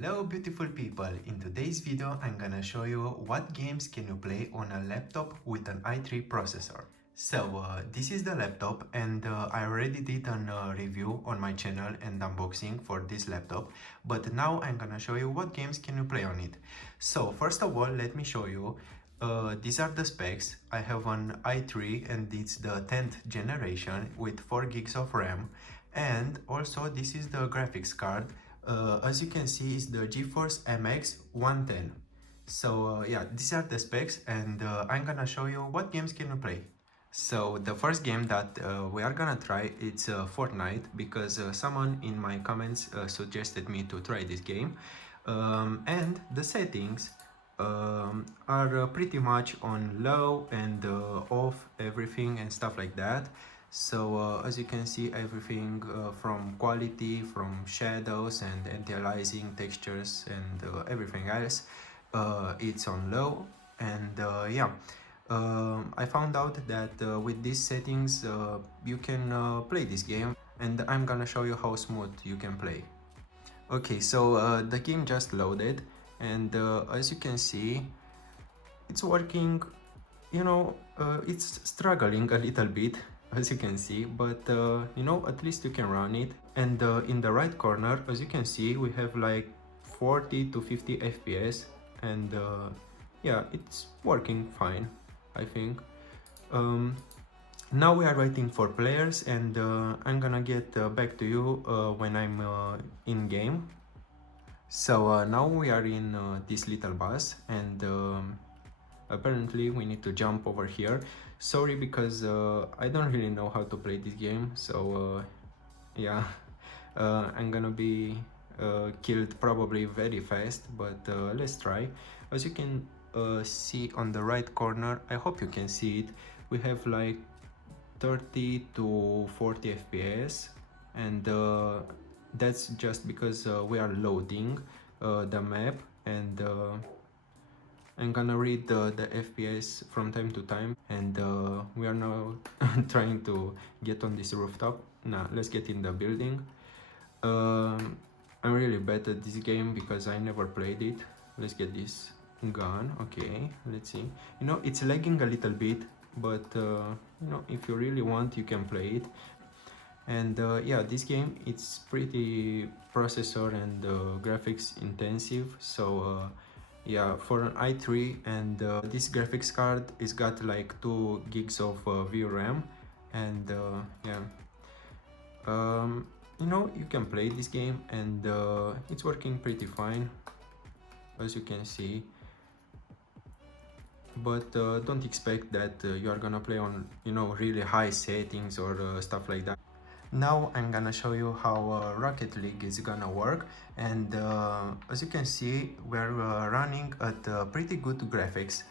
Hello beautiful people, in today's video I'm gonna show you what games can you play on a laptop with an i3 processor. This is the laptop and I already did a review on my channel and unboxing for this laptop, but now I'm gonna show you what games can you play on it. So first of all, let me show you. These are the specs. I have an i3 and it's the 10th generation with 4 gigs of RAM, and also this is the graphics card. As you can see, it's the GeForce MX110. Yeah, these are the specs, and I'm gonna show you what games can you play. So the first game that we are gonna try, it's Fortnight, because someone in my comments suggested me to try this game. And the settings are pretty much on low and off everything and stuff like that. As you can see, everything from quality, from shadows and anti-aliasing textures and everything else, it's on low. And I found out that with these settings you can play this game, and I'm gonna show you how smooth you can play. Okay, so the game just loaded, and as you can see, it's working. It's struggling a little bit, as you can see, but at least you can run it. And in the right corner, as you can see, we have like 40 to 50 FPS, and yeah, it's working fine, I think. Now we are waiting for players, and I'm gonna get back to you when I'm in game. Now we are in this little bus, and apparently we need to jump over here. Sorry, because I don't really know how to play this game, yeah, I'm gonna be killed probably very fast, but let's try. As you can see on the right corner, I hope you can see it, we have like 30 to 40 FPS, and that's just because we are loading the map, and I'm gonna read the FPS from time to time, and we are now trying to get on this rooftop. Now let's get in the building. I'm really bad at this game because I never played it. Let's get this gun. Okay, let's see. It's lagging a little bit, but if you really want, you can play it. And yeah, this game, it's pretty processor and graphics intensive, yeah, for an i3, and this graphics card is got like 2 gigs of VRAM, and yeah, you can play this game, and it's working pretty fine, as you can see. But don't expect that you are gonna play on really high settings or stuff like that. Now I'm gonna show you how Rocket League is gonna work, and as you can see, we're running at pretty good graphics.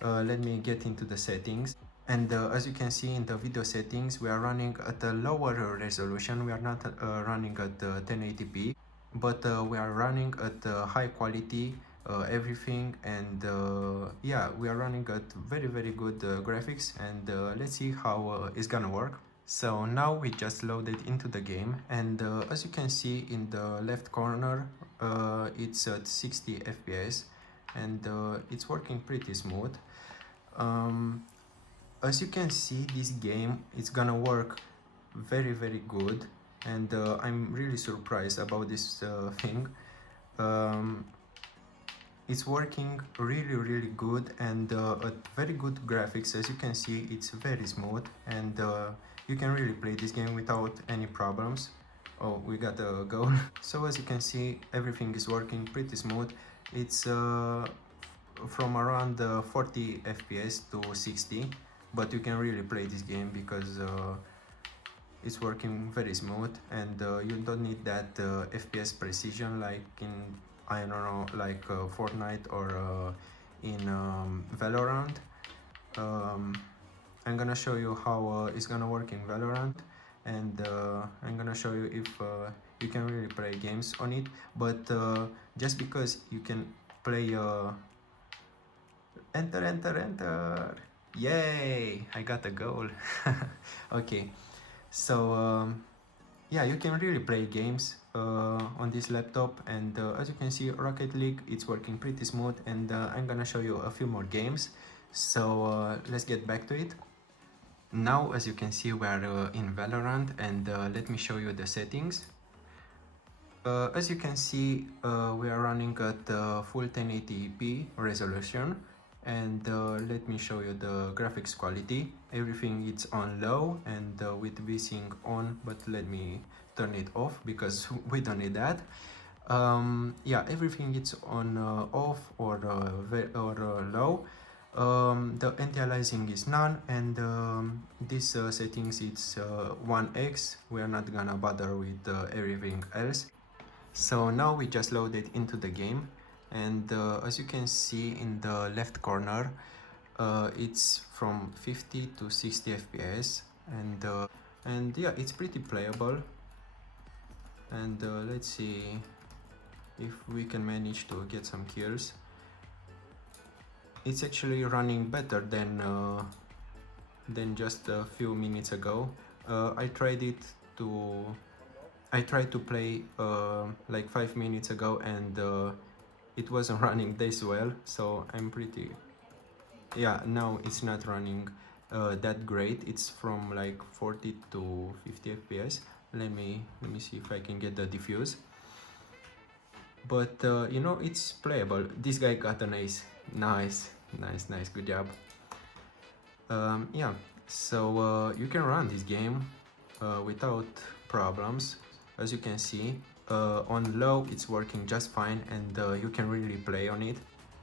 Let me get into the settings, and as you can see in the video settings, we are running at a lower resolution. We are not running at 1080p, but we are running at high quality everything, and yeah, we are running at very good graphics, and let's see how it's gonna work. So now we just loaded into the game, and as you can see in the left corner, it's at 60 FPS, and it's working pretty smooth. As you can see, this game is gonna work very good, and I'm really surprised about this thing. It's working really good, and at very good graphics. As you can see, it's very smooth, and you can really play this game without any problems. Oh, we got a goal. So as you can see, everything is working pretty smooth. It's from around 40 FPS to 60, but you can really play this game because it's working very smooth, and you don't need that FPS precision like in, I don't know, like Fortnite or in Valorant. I'm gonna show you how it's gonna work in Valorant, and I'm gonna show you if you can really play games on it. But just because you can play enter, yay, I got a goal. Okay, so yeah, you can really play games on this laptop, and as you can see, Rocket League, it's working pretty smooth, and I'm gonna show you a few more games. So let's get back to it. Now, as you can see, we are in Valorant, and let me show you the settings. As you can see, we are running at full 1080p resolution, and let me show you the graphics quality. Everything is on low and with VSync on, but let me turn it off because we don't need that. Yeah, everything is on off or low. The anti-aliasing is none, and this settings it's 1x. We are not gonna bother with everything else. So now we just loaded into the game, and as you can see in the left corner, it's from 50 to 60 FPS, and yeah, it's pretty playable. And let's see if we can manage to get some kills. It's actually running better than just a few minutes ago. I tried to play like 5 minutes ago, and it wasn't running this well, so I'm pretty, yeah, now it's not running that great. It's from like 40 to 50 FPS. Let me see if I can get the diffuse, but you know, it's playable. This guy got an ace. Nice, good job. Yeah, so you can run this game without problems. As you can see, on low it's working just fine, and you can really play on it.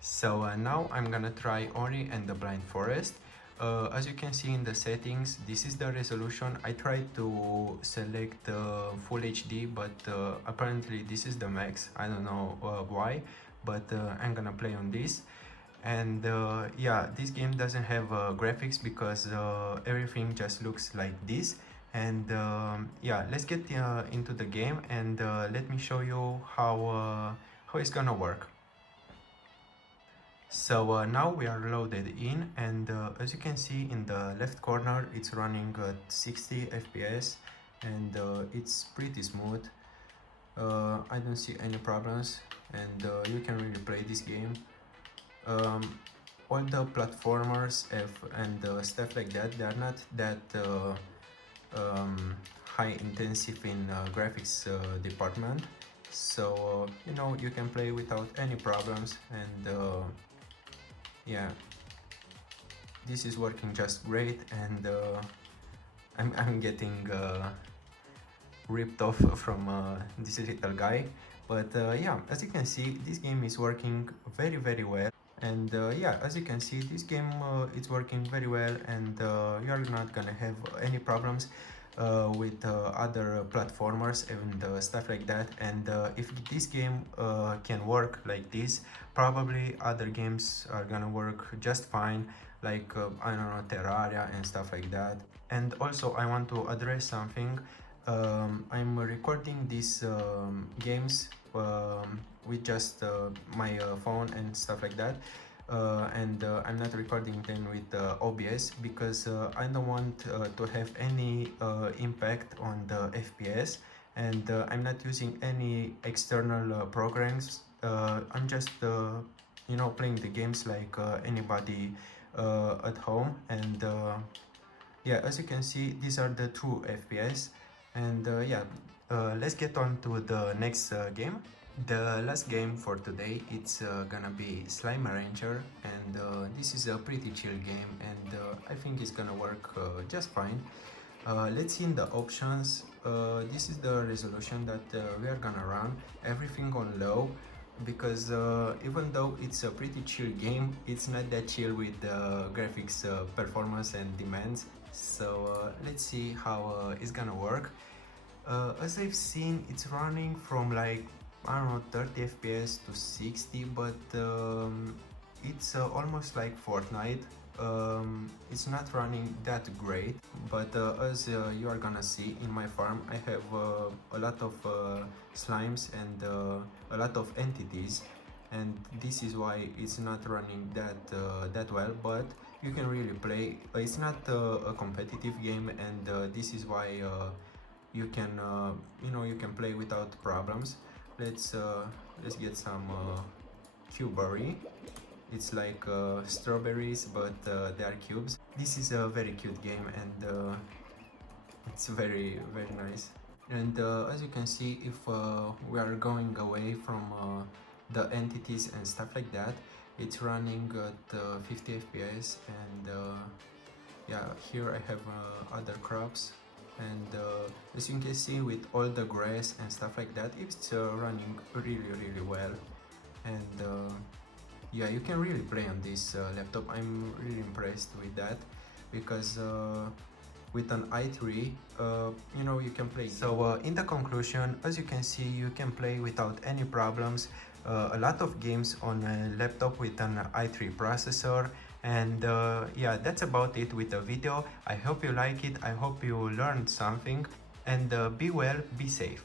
So now I'm gonna try Ori and the Blind Forest. As you can see in the settings, this is the resolution. I tried to select full HD, but apparently this is the max. I don't know why, but I'm gonna play on this. And yeah, this game doesn't have graphics because everything just looks like this. And yeah, let's get into the game, and let me show you how it's gonna work. So now we are loaded in, and as you can see in the left corner, it's running at 60 FPS, and it's pretty smooth. I don't see any problems, and you can really play this game. All the platformers and stuff like that, they are not that high intensive in graphics department, so you know, you can play without any problems. And yeah, this is working just great, and I'm getting ripped off from this little guy, but yeah, as you can see, this game is working very well. And yeah, as you can see, this game it's working very well, and you're not gonna have any problems with other platformers and stuff like that. And if this game can work like this, probably other games are gonna work just fine, like I don't know, Terraria and stuff like that. And also I want to address something. I'm recording these games with just my phone and stuff like that, and I'm not recording them with OBS because I don't want to have any impact on the FPS, and I'm not using any external programs. I'm just you know, playing the games like anybody at home. And yeah, as you can see, these are the true FPS. And yeah, let's get on to the next game. The last game for today, it's gonna be Slime Ranger, and this is a pretty chill game, and I think it's gonna work just fine. Let's see in the options. This is the resolution that we are gonna run, everything on low, because even though it's a pretty chill game, it's not that chill with the graphics performance and demands. So let's see how it's gonna work. As I've seen, it's running from like, I don't know, 30 FPS to 60, but it's almost like Fortnite. It's not running that great, but as you are gonna see in my farm, I have a lot of slimes and a lot of entities, and this is why it's not running that well. But you can really play. It's not a competitive game, and this is why you can you can play without problems. Let's get some cubery. It's like strawberries, but they are cubes. This is a very cute game, and it's very nice. And as you can see, if we are going away from the entities and stuff like that, it's running at 50 FPS, and yeah, here I have other crops, and as you can see, with all the grass and stuff like that, it's running really well. And yeah, you can really play on this laptop. I'm really impressed with that, because with an i3 you can play. So in the conclusion, as you can see, you can play without any problems a lot of games on a laptop with an i3 processor. And yeah, that's about it with the video. I hope you like it, I hope you learned something, and be well, be safe.